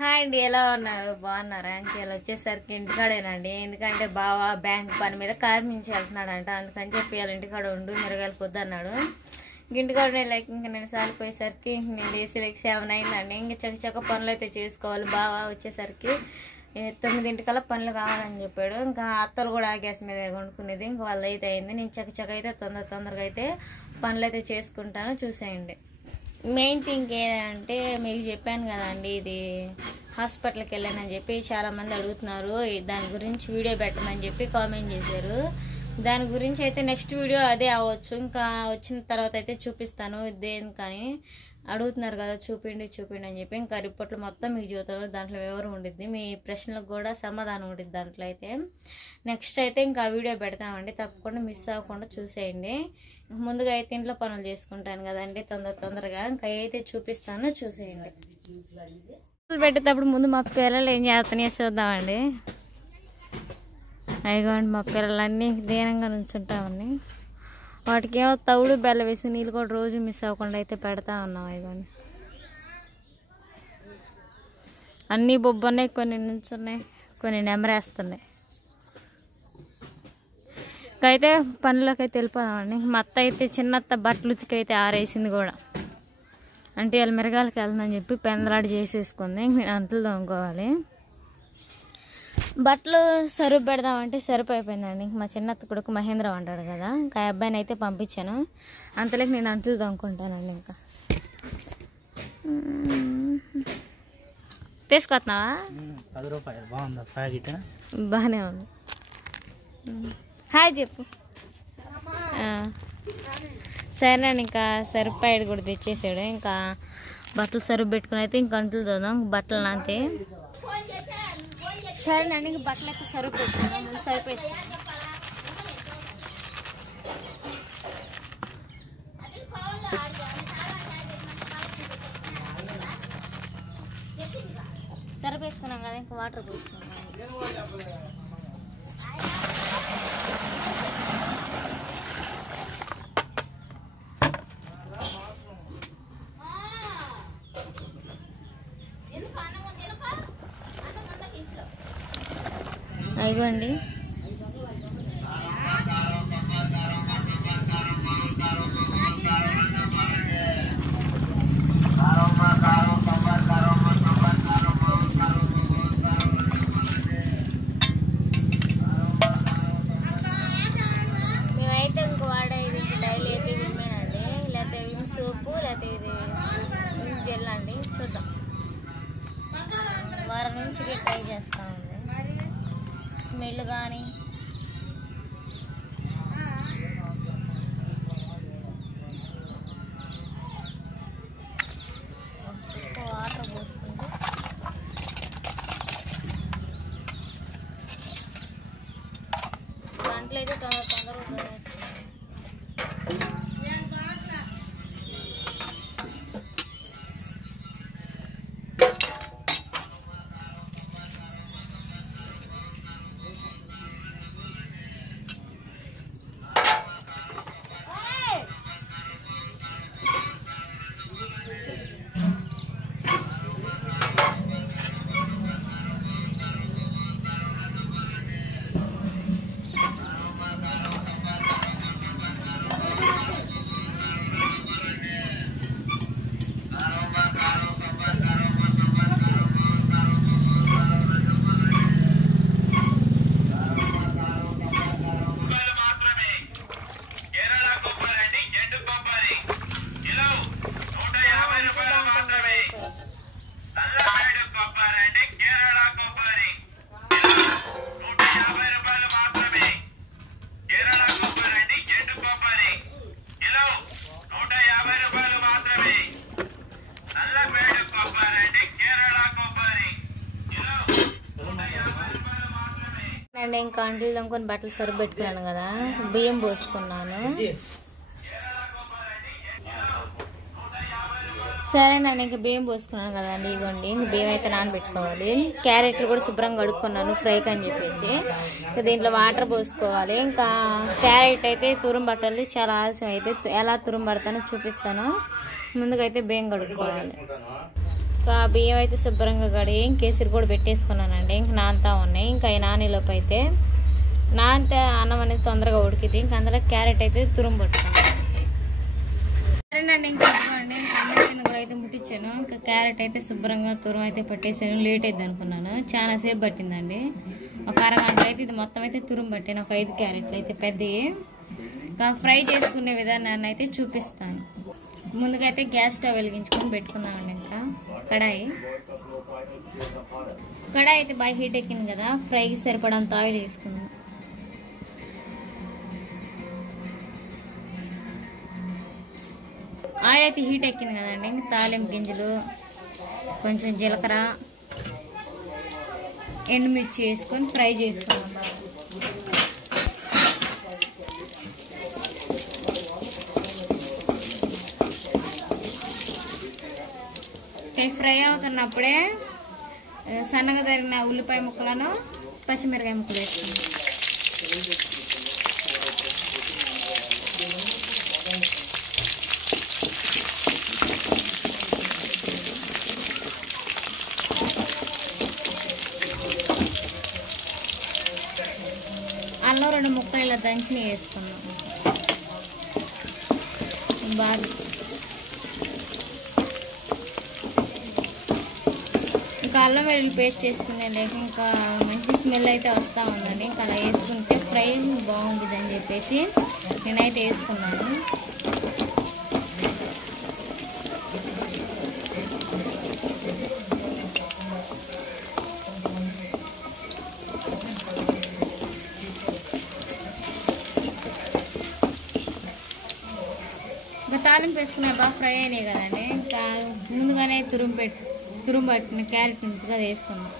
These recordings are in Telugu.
హాయ్ అండి, ఎలా ఉన్నారు? బాగున్నారా? ఇంకెలా వచ్చేసరికి ఇంటికాడేనండి. ఎందుకంటే బావ బ్యాంక్ పని మీద కారు నుంచి వెళ్తున్నాడంట. అందుకని చెప్పి వాళ్ళ ఇంటికాడ ఉండు మిరగాయలు పొద్దున్నాడు. ఇంటికాడ ఇంక నేను సాలిపోయేసరికి నేను లేసేలకి 7 అయిందండి. ఇంక చక్క పనులు అయితే చేసుకోవాలి. బావ వచ్చేసరికి 9 పనులు కావాలని చెప్పాడు. ఇంకా అత్తలు కూడా గ్యాస్ మీద వండుకునేది. ఇంక వాళ్ళు అయితే అయింది. నేను చక్క అయితే తొందరగా అయితే పనులు అయితే చేసుకుంటాను. చూసేయండి. మెయిన్ థింగ్ ఏంటంటే మీకు చెప్పాను కదండి, ఇది హాస్పిటల్కి వెళ్ళానని చెప్పి చాలామంది అడుగుతున్నారు. దాని గురించి వీడియో పెట్టమని చెప్పి కామెంట్ చేశారు. దాని గురించి అయితే నెక్స్ట్ వీడియో అదే అవ్వచ్చు. ఇంకా వచ్చిన తర్వాత అయితే చూపిస్తాను. దేనికని అడుగుతున్నారు కదా, చూపిండి అని చెప్పి ఇంకా రిపోర్ట్లు మొత్తం మీకు చూస్తాను. దాంట్లో వివరం ఉండిద్ది, మీ ప్రశ్నలకు కూడా సమాధానం ఉంటుంది దాంట్లో అయితే. నెక్స్ట్ అయితే ఇంకా వీడియో పెడతామండి, తప్పకుండా మిస్ అవ్వకుండా చూసేయండి. ముందుగా అయితే ఇంట్లో పనులు చేసుకుంటాను కదండి, తొందరగా ఇంకా అయితే చూపిస్తాను, చూసేయండి. పెట్టేటప్పుడు ముందు మా పిల్లలు ఏం చేస్తున్నాయో చూద్దామండి. అయిగోండి మా పిల్లలన్నీ దీనంగా నుంచుంటామని, వాటికి ఏమో తవుడు బెల్ల వేసి నీళ్ళు కూడా రోజు మిస్ అవ్వకుండా అయితే పెడతా ఉన్నాం. అయిగోండి అన్నీ బొబ్బున్నాయి, కొన్ని నుంచున్నాయి, కొన్ని నెమరేస్తున్నాయి. అయితే పనులకి అయితే వెళ్ళిపోదామండి. మా అత్త అయితే చిన్నత్త బట్టలు ఉతికైతే ఆరేసింది కూడా, అంటే వాళ్ళు మిరగాలకి వెళ్తుందని చెప్పి పెందలాడి చేసేసుకుంది. నేను అంట్లు తోముకోవాలి. బట్టలు సరుపు పెడదామంటే సరుపు అయిపోయిందండి. మా చిన్నత్త కొడుకు మహేంద్ర అంటాడు కదా, ఇంకా ఆ అబ్బాయిని అయితే పంపించాను. అంతలోకి నేను అంట్లు తోముకుంటానండి. ఇంకా తీసుకొస్తున్నావా? 10 రూపాయలు బాగుందా ప్యాకెట్? బాగానే ఉంది. హాయ్ చెప్పు. సరేనండి, ఇంకా సరిపాయడు కూడా తెచ్చేసాడు. ఇంకా బట్టలు సరుపు పెట్టుకుని అయితే ఇంక అంట్లు తోదాం. బట్టలు నాతే. సరేనండి, ఇంక బట్టలు అయితే సరుపు పెట్టుకున్నాం. ముందు సరిపేసుకున్నాం. సరిపేసుకున్నాం కదా, ఇంకా వాటర్ పోసుకున్నాం. అయిగోండి మేమైతే ఇంక వాడేది డైలీ అయితే విమ్మేనండి, లేకపోతే విమ్ సోపు, లేకపోతే ఇది విమ్ జెల్ అండి. చూద్దాం, వారం నుంచి ట్రై చేస్తామండి. స్మెల్ కానీ వాటర్ పోసుకుంటే దాంట్లో అయితే తొందరగా అండి. ఇంకా అంట్లు తోముకొని బట్టలు సరుపు పెట్టుకున్నాను కదా, బియ్యం పోసుకున్నాను. సరేనండి, ఇంకా బియ్యం పోసుకున్నాను కదండి. ఇదిగోండి, ఇంక బియ్యం అయితే నానబెట్టుకోవాలి. క్యారెట్లు కూడా శుభ్రంగా కడుక్కున్నాను ఫ్రైకి అని చెప్పేసి. ఇంకా దీంట్లో వాటర్ పోసుకోవాలి. ఇంకా క్యారెట్ అయితే తురుము పట్టాలి, చాలా ఆలస్యం అయితే. ఎలా తురుము పడతానో చూపిస్తాను. ముందుగా అయితే బియ్యం కడుక్కోవాలి. ఇంకా బియ్యం అయితే శుభ్రంగా కడిగి కేసరి కూడా పెట్టేసుకున్నానండి. ఇంక నానుతా ఉన్నాయి. ఇంకా అవి నానేలోపు అయితే నానితే అన్నం అనేది తొందరగా ఉడికింది. ఇంక అందులో క్యారెట్ అయితే తురుము పట్టుకున్నాను. సరేనండి, ఇంకా ఇదిగోండి అన్నం కూడా అయితే ముట్టించాను. ఇంకా క్యారెట్ అయితే శుభ్రంగా తురుము అయితే పట్టేసాను. లేట్ అయింది అనుకున్నాను, చాలా సేపు పట్టిందండి. ఒక అరగంట అయితే ఇది మొత్తం అయితే తురుము పట్టాను. ఒక 5 క్యారెట్లు అయితే పెద్దవి. ఇంకా ఫ్రై చేసుకునే విధానాన్ని అయితే చూపిస్తాను. ముందుగా అయితే గ్యాస్ స్టవ్ వెలిగించుకొని పెట్టుకుందామండి. ఇంకా కడాయి అయితే బాగా హీట్ ఎక్కింది కదా, ఫ్రైకి సరిపడంత ఆయిల్ వేసుకుందాం. ఆయిల్ అయితే హీట్ ఎక్కింది కదండి, తాలింపు గింజలు, కొంచెం జీలకర్ర, ఎండుమిర్చి వేసుకొని ఫ్రై చేసుకుందాం. ఫ్రై అవుతున్నప్పుడే సన్నగా తరిగిన ఉల్లిపాయ ముక్కలను పచ్చిమిరకాయ ముక్కలు వేసుకుందాం. అల్లం 2 ముక్కలు ఇలా దంచి వేసుకున్నాం. బాగా ఇంకా అల్లం వెల్లుల్లి పేస్ట్ వేసుకునే లేక ఇంకా మంచి స్మెల్ అయితే వస్తూ ఉందండి. ఇంకా అలా వేసుకుంటే ఫ్రై బాగుంటుంది అని చెప్పేసి నేనైతే వేసుకున్నాను. ఇంకా తాలింపు వేసుకునే బాగా ఫ్రై అయినాయి కదండి. ఇంకా ముందుగానే తురుము పట్టిన క్యారెట్ ఉంటుంది అది వేసుకున్నాం.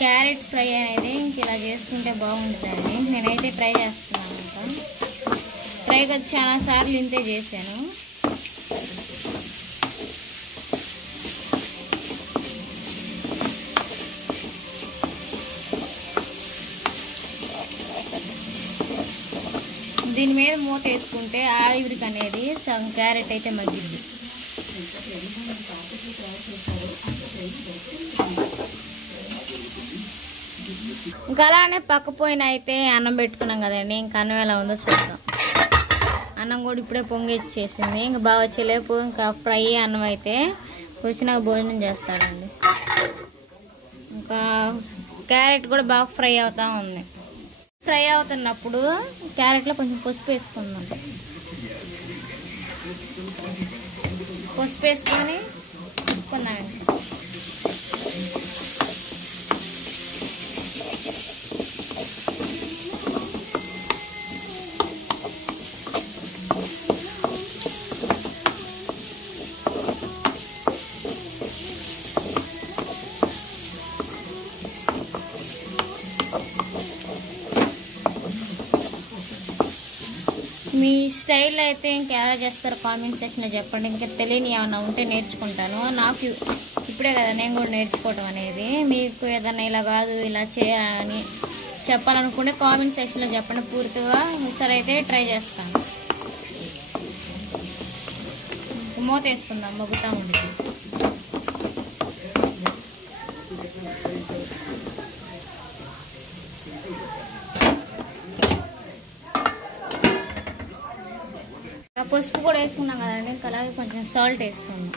క్యారెట్ ఫ్రై అనేది ఇంక ఇలా చేసుకుంటే బాగుంటుందండి. నేనైతే ట్రై చేస్తున్నాను. ఫ్రై వచ్చి చాలా సార్లు ఇంతే చేశాను. దీని మీద మూత వేసుకుంటే ఆవిరికి అనేది సగం క్యారెట్ అయితే మగ్గిద్ది. ఇంకా అలానే పక్క పోయిన అయితే అన్నం పెట్టుకున్నాం కదండి. ఇంకా అన్నం ఎలా ఉందో చూద్దాం. అన్నం కూడా ఇప్పుడే పొంగిచ్చేసింది. ఇంకా బాగా వచ్చేలేపు ఇంకా ఫ్రై అన్నం అయితే వచ్చినాక భోజనం చేస్తాడండి. ఇంకా క్యారెట్ కూడా బాగా ఫ్రై అవుతూ ఉంది. ఫ్రై అవుతున్నప్పుడు క్యారెట్లో కొంచెం పసుపు వేసుకుందాం. పసుపు వేసుకొని తిప్పుకుందామండి. మీ స్టైల్లో అయితే ఇంకెలా చేస్తారో కామెంట్ సెక్షన్లో చెప్పండి. ఇంకా తెలియని ఏమన్నా ఉంటే నేర్చుకుంటాను. నాకు ఇప్పుడే కదా నేను కూడా నేర్చుకోవటం అనేది. మీకు ఏదన్నా ఇలా కాదు ఇలా చేయాలని చెప్పాలనుకుంటే కామెంట్ సెక్షన్లో చెప్పండి. పూర్తిగా ఒకసారి అయితే ట్రై చేస్తాను. మూత వేసుకుందాం, మగ్గుతా ఉంటుంది. పసుపు కూడా వేసుకున్నాం కదండి. ఇంకా అలాగే కొంచెం సాల్ట్ వేసుకున్నాం.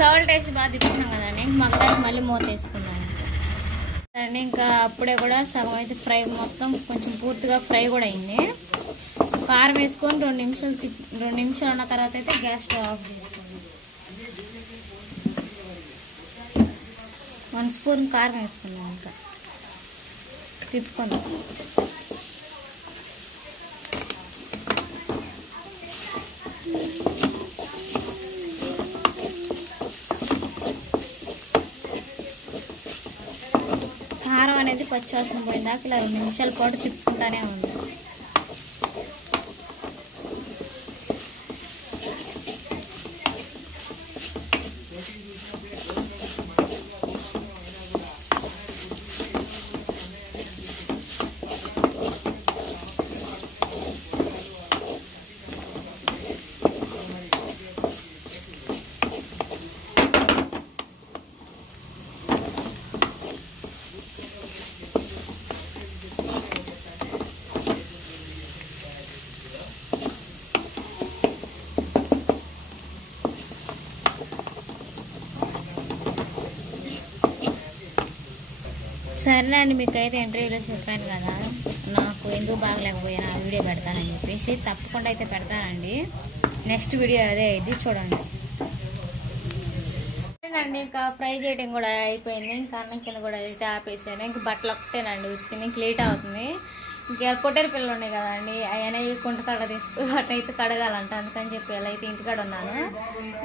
సాల్ట్ వేసి బాగా తిప్పుకున్నాం కదండి. మగ్గడానికి మళ్ళీ మూత వేసుకున్నాం. చూడండి ఇంకా అప్పుడే కూడా సగం అయితే ఫ్రై మొత్తం కొంచెం పూర్తిగా ఫ్రై కూడా అయింది. కారం వేసుకొని 2 నిమిషాలు ఉన్న తర్వాత అయితే గ్యాస్ స్టవ్ ఆఫ్ చేసుకోండి. 1 స్పూన్ కారం వేసుకున్నాం. ఇంకా తిప్పుకుందాం. కారం అనేది పచ్చివాసన పోయిందాక ఇలా 2 నిమిషాల పాటు తిప్పుకుంటానే ఉంది. సరే అండి, మీకైతే ఇంటర్వ్యూలో చెప్పాను కదా నాకు ఎందుకు బాగలేకపోయినా ఆ వీడియో పెడతానని చెప్పేసి. తప్పకుండా అయితే పెడతానండి. నెక్స్ట్ వీడియో అదే ఇది చూడండి. అండి ఇంకా ఫ్రై చేయడం కూడా అయిపోయింది. ఇంకా అన్నం కింద కూడా అయితే ఆపేసాను. ఇంక బట్టలు ఒకటేనండి ఉతికింది. ఇంక లేట్ అవుతుంది. ఇంకా పొట్టేరు పిల్లలు ఉన్నాయి కదండి, అయినా కుంట కడ తీసుకు అటైతే కడగాలంట. అందుకని చెప్పి ఎలా అయితే ఇంటికాడ ఉన్నాను.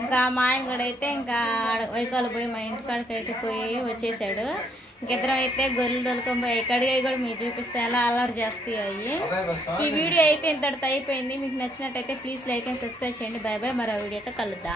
ఇంకా మా ఆయన కూడా అయితే ఇంకా వైకాలు పోయి మా ఇంటికాడకి అయితే పోయి వచ్చేసాడు. ఇంకిద్దరం అయితే గొర్రెలు దొలుకొని పోయి కడిగాయి కూడా మీకు చూపిస్తే ఎలా అల్లరి చేస్తాయి అవి. ఈ వీడియో అయితే ఇంతటితో అయిపోయింది. మీకు నచ్చినట్టయితే ప్లీజ్ లైక్ అండ్ సబ్స్క్రైబ్ చేయండి. Bye bye. మరో వీడియోతో కలుద్దాం.